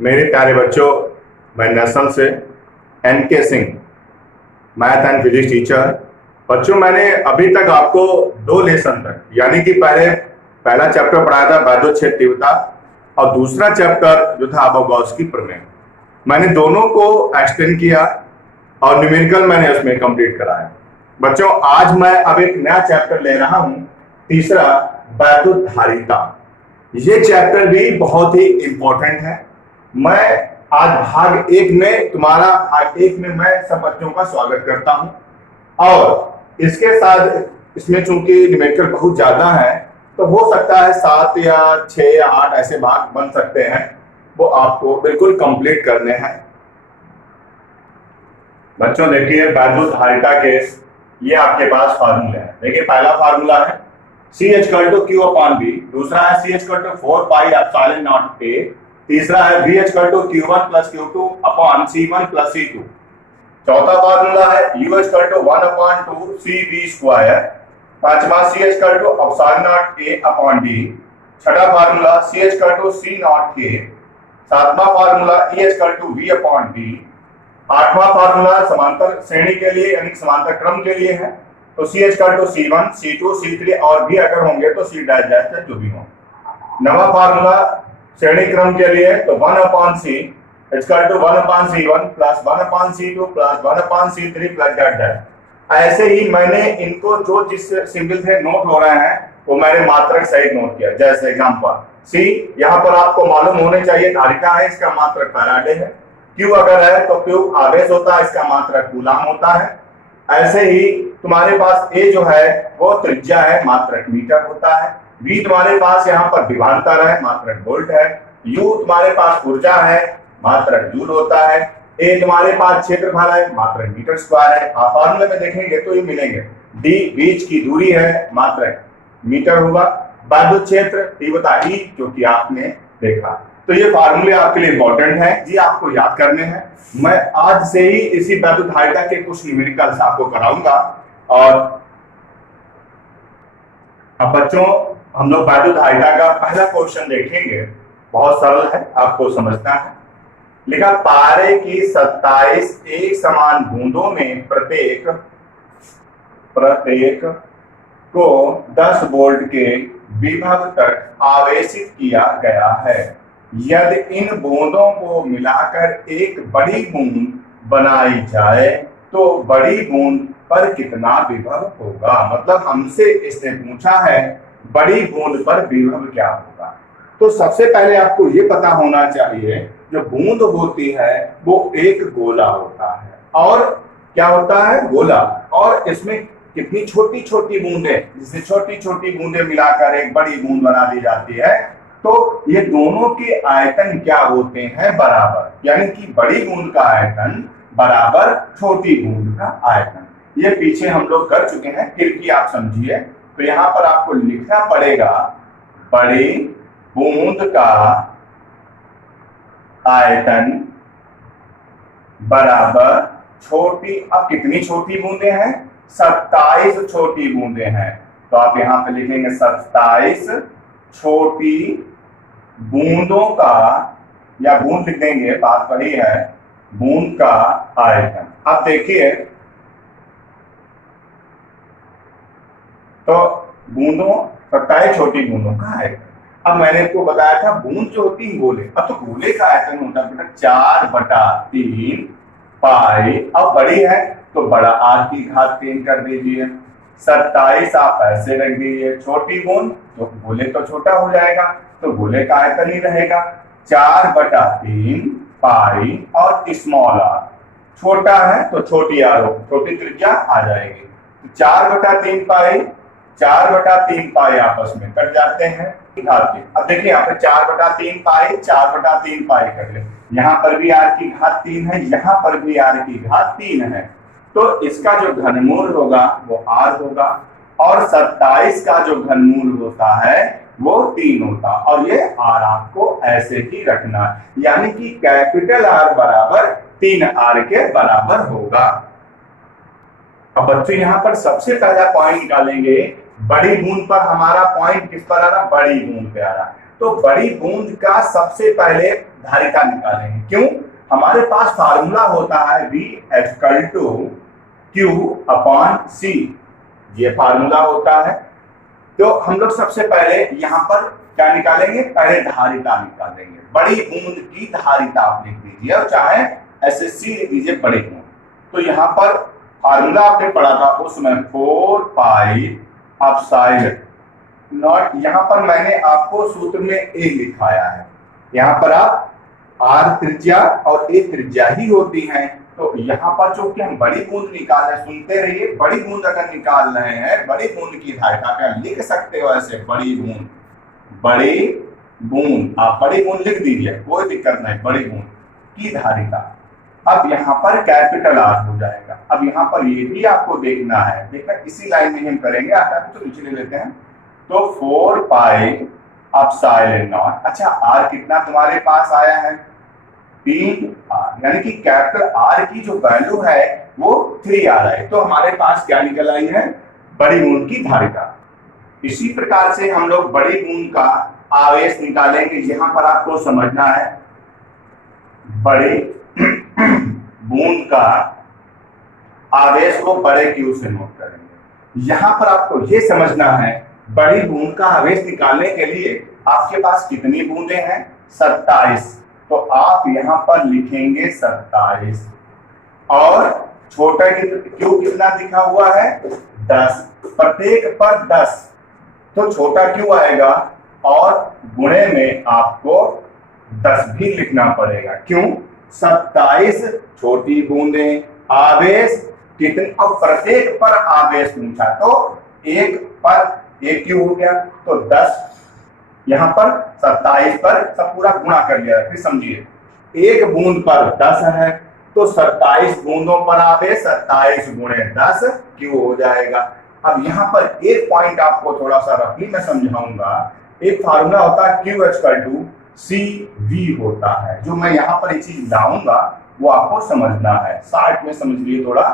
मेरे प्यारे बच्चों, मैं नेशनल से NK Singh, math and physics teacher. बच्चों, मैंने अभी तक आपको 2 लेसन तक, यानी कि पहला चैप्टर पढ़ाया था वैद्युत तीव्रता और दूसरा चैप्टर जो था अबागौस की प्रमेय। मैंने दोनों को एक्सटेंड किया और न्यूमेरिकल मैंने उसमें कंप्लीट कराया। बच्चों, आज मैं अब एक नया चैप्टर ले रहा हूं, तीसरा वैद्युत धारिता। ये चैप्टर भी बहुत ही इंपॉर्टेंट है। मैं आज भाग 1 में मैं सब बच्चों का स्वागत करता हूं और इसके साथ इसमें चूंकि न्यूमेरिकल बहुत ज्यादा है तो हो सकता है 7 या 6 या 8 ऐसे भाग बन सकते हैं, वो आपको बिल्कुल कंप्लीट करने हैं। बच्चों देखिए, वैद्युत धारिता के ये आपके पास फार्मूले हैं। देखिए, पहला फार्मूला है C=Q/B, दूसरा है C=4πε0A, तीसरा है V=Q1 + Q2/C1 + C2, चौथा फार्मूला है U=1/2CV², पांचवा C=ε0A/D, छठा फार्मूला C=C0K, सातवां फार्मूला E=V/D, आठवां फार्मूला समांतर श्रेणी के लिए यानी समांतर क्रम के लिए है, तो C=C1, C2, C3 और भी अगर होंगे तो C डैश जो भी हो। नवा फार्मूला श्रेणी क्रम के लिए तो 1/C = 1/C1 + 1/C2 + 1/C3 + ऐसे ही मैंने इनको जो जिस सिंबल से नोट हो रहे हैं वो मैंने मात्रक सहित नोट किया। जैसे एग्जांपल C, यहाँ पर आपको मालूम होने चाहिए धारिता है, इसका मात्रक फैराडे है। Q अगर है तो Q आवेश होता है, इसका मात्रक कूलम होता है। ऐसे ही तुम्हारे पास A जो है वो त्रिज्या है, मात्रक मीटर होता है। V तुम्हारे पास यहाँ पर विभवांतर है, मात्रक वोल्ट है। U तुम्हारे पास ऊर्जा है, मात्रक जूल होता है। A तुम्हारे पास क्षेत्रफल है, मात्रक मीटर स्क्वायर है। आप फॉर्मूले में देखेंगे तो ये मिलेंगे। D बीच की दूरी है, मात्रक मीटर होगा। वैद्युत क्षेत्र तीव्रता E जो कि आपने देखा। तो ये फार्मूले आपके लिए इंपॉर्टेंट है जी, आपको याद करने हैं। मैं आज से ही इसी वैद्युत धारिता के कुछ न्यूमेरिकल्स आपको कराऊंगा। और अब बच्चों, हम लोग वैद्युत धारिता का पहला क्वेश्चन देखेंगे। बहुत सरल है, आपको समझना है। लिखा, पारे की 27 एक समान बूंदों में प्रत्येक को 10 वोल्ट के विभव तक आवेशित किया गया है। यदि इन बूंदों को मिलाकर एक बड़ी बूंद बनाई जाए तो बड़ी बूंद पर कितना विभव होगा। मतलब हमसे इसने पूछा है बड़ी बूंद पर विभव क्या होगा। तो सबसे पहले आपको ये पता होना चाहिए, जो बूंद होती है वो एक गोला होता है। और क्या होता है? गोला। और इसमें कितनी छोटी छोटी बूंदें, जिससे छोटी छोटी बूंदें मिलाकर एक बड़ी बूंद बना दी जाती है। तो ये दोनों के आयतन क्या होते हैं? बराबर, यानी कि बड़ी बूंद का आयतन बराबर छोटी बूंद का आयतन। ये पीछे हम लोग कर चुके हैं, फिर भी आप समझिए। तो यहाँ पर आपको लिखना पड़ेगा बड़ी बूंद का आयतन बराबर छोटी। अब कितनी छोटी बूंदें हैं? 27 छोटी बूंदें हैं। तो आप यहां पे लिखेंगे 27 छोटी बूंदों का, या बूंद लिख देंगे, बात बड़ी है, बूंद का आयतन। अब देखिए, तो बूंदों 27 छोटी बूंदों का आयतन। अब मैंने आपको बताया था बूंद जो होती है गोले। अब तो गोले का आयतन होता है बेटा 4/3 पाई। अब बड़ी है तो बड़ा r³ कर दीजिए। 27 आप ऐसे रख दीजिए। छोटी बूंद तो गोले तो छोटा हो जाएगा, तो गोले का आयतन ही रहेगा 4/3 पाई। और स्मॉल r छोटा है तो छोटी r हो, छोटी त्रिज्या आ जाएगी। 4/3 पाई 4/3 पाई आपस में कट जाते हैं घात 3। अब देखिए यहाँ पे 4/3 पाई 4/3 पाई कर ले। यहाँ पर भी r³ है, यहाँ पर भी r³ है। तो इसका जो घनमूल होगा वो r होगा, और 27 का जो घनमूल होता है वो 3 होता। और ये r आपको ऐसे ही रखना है, यानी कि कैपिटल R बराबर 3r के बराबर होगा। अब बच्चों यहाँ पर सबसे पहला पॉइंट निकालेंगे, बड़ी बूंद पर हमारा पॉइंट किस पर आ रहा? बड़ी बूंद पे आ रहा। तो बड़ी बूंद का सबसे पहले धारिता निकालेंगे। क्यों? हमारे पास फार्मूला होता है V equal to Q upon C, ये फार्मूला होता है। तो हम लोग सबसे पहले यहाँ पर क्या निकालेंगे? पहले धारिता निकालेंगे। बड़ी बूंद की धारिता आप लिख दीजिए और चाहे ऐसे C लिख दीजिए बड़ी बूंद। तो यहाँ पर फार्मूला आपने पढ़ा था उसमें 4 पाई एप्सिलॉन नॉट, यहाँ पर मैंने आपको सूत्र में A लिखाया है। यहाँ पर आप R त्रिज्या और A त्रिज्या ही होती हैं। तो यहाँ पर जो कि हम बड़ी बूंद निकाल रहे, सुनते रहिए, बड़ी बूंद अगर निकाल रहे हैं, बड़ी बूंद की धारिता क्या लिख सकते हो ऐसे? बड़ी बूंद, बड़ी बूंद, आप बड़ी बूंद लिख दीजिए, कोई दिक्कत नहीं, बड़ी बूंद की धारिता। अब यहाँ पर कैपिटल R हो जाएगा। अब यहाँ पर ये भी आपको देखना है, देखना इसी लाइन में हम करेंगे, आता है तो नीचे ले लेते हैं। तो 4 पाई एप्सिलॉन नॉट, अच्छा R कितना तुम्हारे पास आया है? 3R, यानी कि कैपिटल R की जो वैल्यू है वो 3R है। तो हमारे पास क्या निकल आई है? बड़ी बूंद की धारिता। इसी प्रकार से हम लोग बड़ी बूंद का आवेश निकालेंगे। यहाँ पर आपको समझना है, बड़ी बूंद का आवेश को बड़े Q से नोट करेंगे। यहाँ पर आपको ये समझना है, बड़ी बूंद का आवेश निकालने के लिए आपके पास कितनी बूंदें हैं? 27। तो आप यहाँ पर लिखेंगे 27 और छोटा Q कितना दिखा हुआ है? 10, प्रत्येक पर 10, तो छोटा Q आएगा और गुणे में आपको 10 भी लिखना पड़ेगा। क्यों? 27 छोटी बूंदें, आवेश कितने, और प्रत्येक पर आवेश पूछा तो एक पर एक Q हो गया, तो 10, यहाँ पर 27 पर सब पूरा गुणा कर लिया। फिर समझिए, एक बूंद पर 10 है तो 27 बूंदों पर आवेश 27 गुणे 10 Q हो जाएगा। अब यहाँ पर एक पॉइंट आपको थोड़ा सा रफली मैं समझाऊंगा। एक फार्मूला होता है Q इक्वल टू CV होता है, जो मैं यहाँ पर एक चीज लाऊंगा वो आपको समझना है, शार्ट में समझ लिए थोड़ा।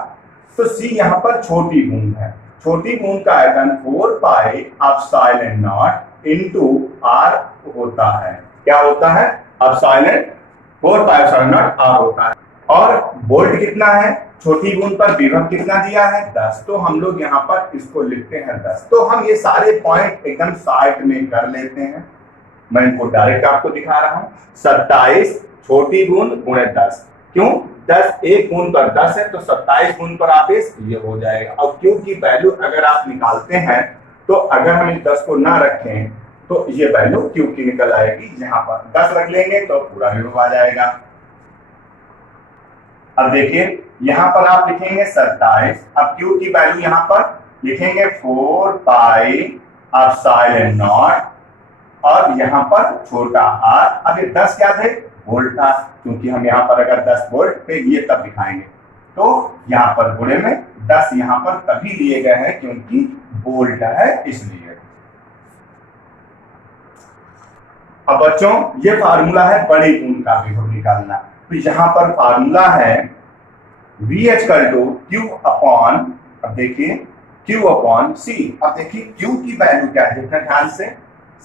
तो C यहाँ पर छोटी बूंद है, छोटी बूंद का आयतन 4 pi epsilon not into R होता है। क्या होता है? Epsilon 4 pi epsilon not R होता है। और वोल्ट कितना है? छोटी बूंद पर विभव कितना दिया है? 10। तो हम लोग यहाँ पर इसको लिखते हैं 10। तो हम ये सारे पॉइंट एकदम शार्ट में कर लेते हैं, मैं इनको डायरेक्ट आपको दिखा रहा हूँ। 27 छोटी बूंद गुणे 10, क्यों? 10 एक बूंद पर 10 है तो 27 बूंद पर आवेश ये हो जाएगा। और Q की वैल्यू अगर आप निकालते हैं तो अगर हम इस 10 को ना रखें तो ये वैल्यू Q की निकल आएगी। यहाँ पर 10 रख लेंगे तो पूरा विभव आ जाएगा। अब देखिए, यहाँ पर आप लिखेंगे 27, अब Q की वैल्यू यहाँ पर लिखेंगे 4 पाई एप्सिलॉन नॉट और यहाँ पर छोटा R। अब ये 10 क्या थे? वोल्ट था, क्योंकि हम यहाँ पर अगर 10 वोल्ट पे ये तब दिखाएंगे, तो यहाँ पर गुणे में 10 यहाँ पर तभी लिए गए हैं क्योंकि वोल्ट है इसलिए। अब बच्चों, ये फार्मूला है बड़ी बूंद का विभव निकालना। तो यहाँ पर फार्मूला है V equal to Q upon, अब देखिए Q अपॉन C। अब देखिए Q की वैल्यू क्या है, देखना ध्यान से,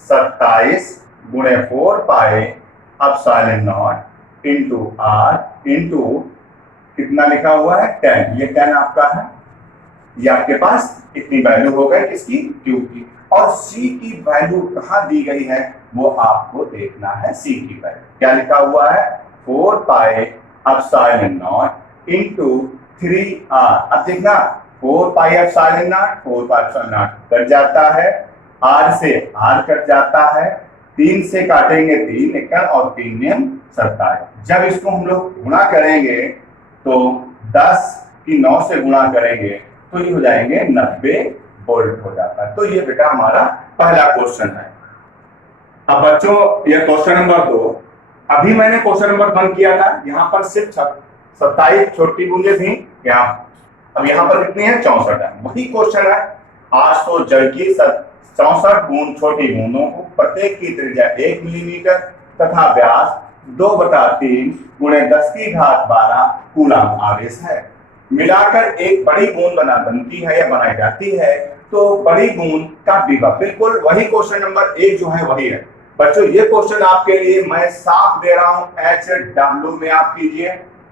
27 गुणे 4 pi epsilon not into R into कितना लिखा हुआ है? 10। ये 10 आपका है, ये आपके पास इतनी वैल्यू हो गई किसकी? Q की। और C की वैल्यू कहाँ दी गई है वो आपको देखना है। C की वैल्यू क्या लिखा हुआ है? 4 pi epsilon not into 3R। अब देखना, 4 pi epsilon not 4 pi epsilon not cut जाता है, R से R कट जाता है, 3 से काटेंगे 3 एकड़ और 3 नियम 27। जब इसको हम लोग गुणा करेंगे तो 10 की 9 से गुणा करेंगे तो ये हो जाएंगे 90 वोल्ट हो जाता है। तो ये बेटा हमारा पहला क्वेश्चन है। अब बच्चों, ये क्वेश्चन नंबर 2। अभी मैंने क्वेश्चन नंबर 1 किया था, यहाँ पर सिर्फ 27 छोटी बूंदें थी, यहाँ अब यहाँ पर कितनी है? 64 है। वही क्वेश्चन है। आज तो जल की 64 बूंद छोटी बूंदों को प्रत्येक की त्रिज्या 1 मिलीमीटर तथा व्यास 2/3 गुणे 10 की घात 12 कूलम आवेश है। मिलाकर एक बड़ी बूंद बनती है या बनाई जाती है। तो बड़ी बूंद का विभव बिल्कुल वही क्वेश्चन नंबर 1 जो है वही है। बच्चों ये क्वेश्चन आपके लिए मैं साफ दे रहा हूं, HW में आप कीजिए।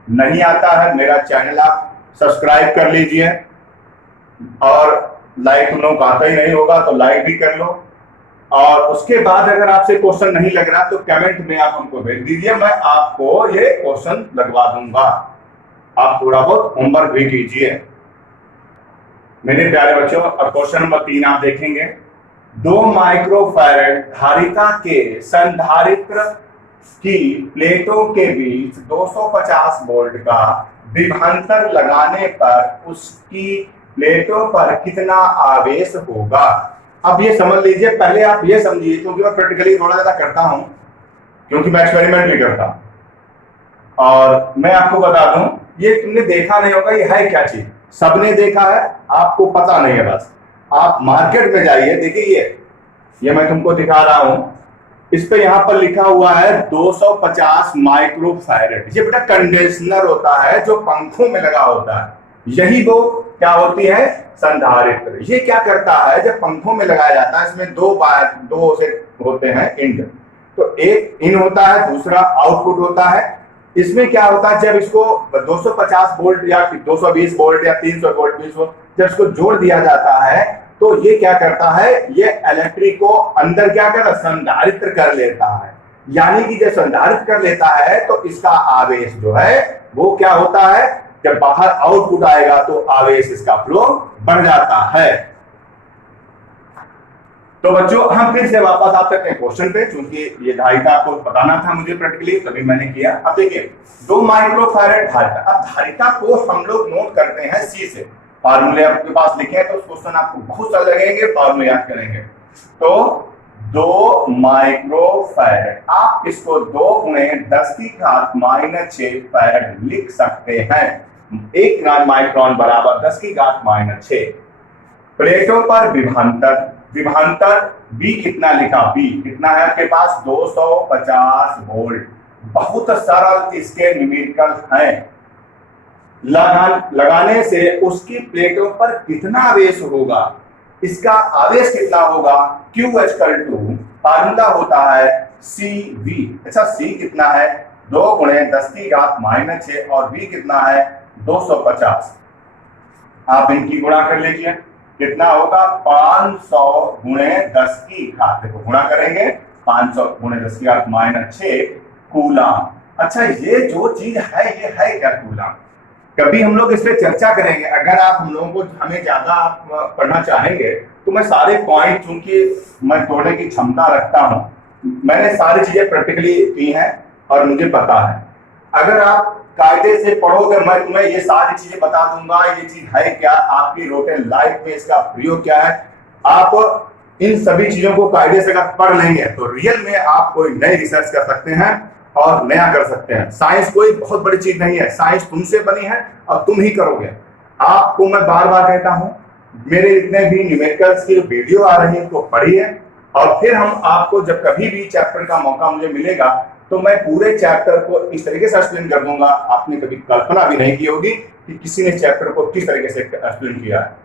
नहीं आता है मेरा चैनल आप सब्सक्राइब कर लीजिए, और लाइक तुम लोग आता ही नहीं होगा तो लाइक भी कर लो। और उसके बाद अगर आपसे क्वेश्चन नहीं लग रहा तो कमेंट में आप हमको भेज दीजिए, मैं आपको ये क्वेश्चन लगवा दूंगा। आप थोड़ा बहुत होमवर्क भी कीजिए मेरे प्यारे बच्चों। अब क्वेश्चन नंबर 3 आप देखेंगे। 2 माइक्रोफैरड धारिता के संधारित्र की प्लेटों के बीच 250 वोल्ट का विभवांतर लगाने पर उसकी प्लेटों पर कितना आवेश होगा। अब ये समझ लीजिए, पहले आप ये समझिए, क्योंकि मैं प्रैक्टिकली थोड़ा ज्यादा करता हूं, क्योंकि मैं एक्सपेरिमेंट भी करता हूं। और मैं आपको बता दूं, ये तुमने देखा नहीं होगा, ये है क्या चीज, सबने देखा है, आपको पता नहीं है। बस आप मार्केट में जाइए, देखिए ये मैं तुमको दिखा रहा हूं, इस पे यहां पर लिखा हुआ है 250 माइक्रोफैरड। ये बेटा कंडेंसर होता है जो पंखों में लगा होता है, यही वो क्या होती है, संधारित्र। ये क्या करता है, जब पंखों में लगाया जाता है, इसमें दो से होते हैं इंड, तो एक इन होता है, दूसरा आउटपुट होता है। इसमें क्या होता है, जब इसको 250 वोल्ट या 220 वोल्ट या 300 वोल्ट 20 वोल्ट जब इसको जोड़ दिया जाता है, तो ये क्या करता है, ये इलेक्ट्रिक को अंदर क्या कर संधारित्र कर लेता है। यानी कि जब संधारित्र कर लेता है तो इसका आवेश जो है वो क्या होता है, जब बाहर आउटपुट आएगा तो आवेश इसका फ्लो बढ़ जाता है। तो बच्चों हम फिर से वापस आ सकते हैं क्वेश्चन पे, क्योंकि ये धारिता को बताना था मुझे प्रैक्टिकली, तभी मैंने किया। अब देखिए 2 माइक्रोफैरड धारिता, अब धारिता को हम लोग नोट करते हैं सी से, फार्मूले आपके पास लिखे हैं तो क्वेश्चन आपको बहुत सारे लगेंगे, फार्मूले याद करेंगे। तो 2 माइक्रोफैरड, आप इसको 2 × 10⁻⁻6 फैरड लिख सकते हैं। 1 माइक्रोन बराबर 10⁻⁻6। प्लेटों पर विभवांतर, विभवांतर बी कितना लिखा, बी कितना है आपके पास 250 वोल्ट। बहुत सरल इसके न्यूमेरिकल हैं। लगाने से उसकी प्लेटों पर कितना आवेश होगा, इसका आवेश कितना होगा, QH फार्मूला होता है CV। अच्छा C कितना है, 2 × 10⁻⁻6 और V कितना है 250। आप इनकी गुणा कर लीजिए, कितना होगा 500 × 10 की घात, देखो गुणा करेंगे 500 × 10⁻⁻6 कूलम। अच्छा ये जो चीज है ये है क्या कूलम, कभी हम लोग इस पे चर्चा करेंगे। अगर आप हम लोगों को हमें ज्यादा पढ़ना चाहेंगे तो मैं सारे पॉइंट, चूंकि मैं तोड़ने की क्षमता रखता हूं, मैंने सारी चीजें प्रैक्टिकली की हैं और मुझे पता है। अगर आप कायदे से पढ़ोगे, मैं तुम्हें ये सारी चीजें बता दूंगा, ये चीज है क्या, आपकी रोटेन लाइफ में इसका प्रयोग क्या है। आप इन सभी चीजों को कायदे से अगर पढ़ लेंगे तो रियल में आप कोई नई रिसर्च कर सकते हैं और नया कर सकते हैं। साइंस कोई बहुत बड़ी चीज नहीं है, साइंस तुमसे बनी है और तुम ही करोगे। आपको मैं बार बार कहता हूं, मेरे जितने भी न्यूमेरिकल्स की वीडियो आ रही है उनको पढ़िए, और फिर हम आपको जब कभी भी चैप्टर का मौका मुझे मिलेगा तो मैं पूरे चैप्टर को इस तरीके से एक्सप्लेन कर दूंगा, आपने कभी कल्पना भी नहीं की होगी कि किसी ने चैप्टर को किस तरीके से एक्सप्लेन किया है।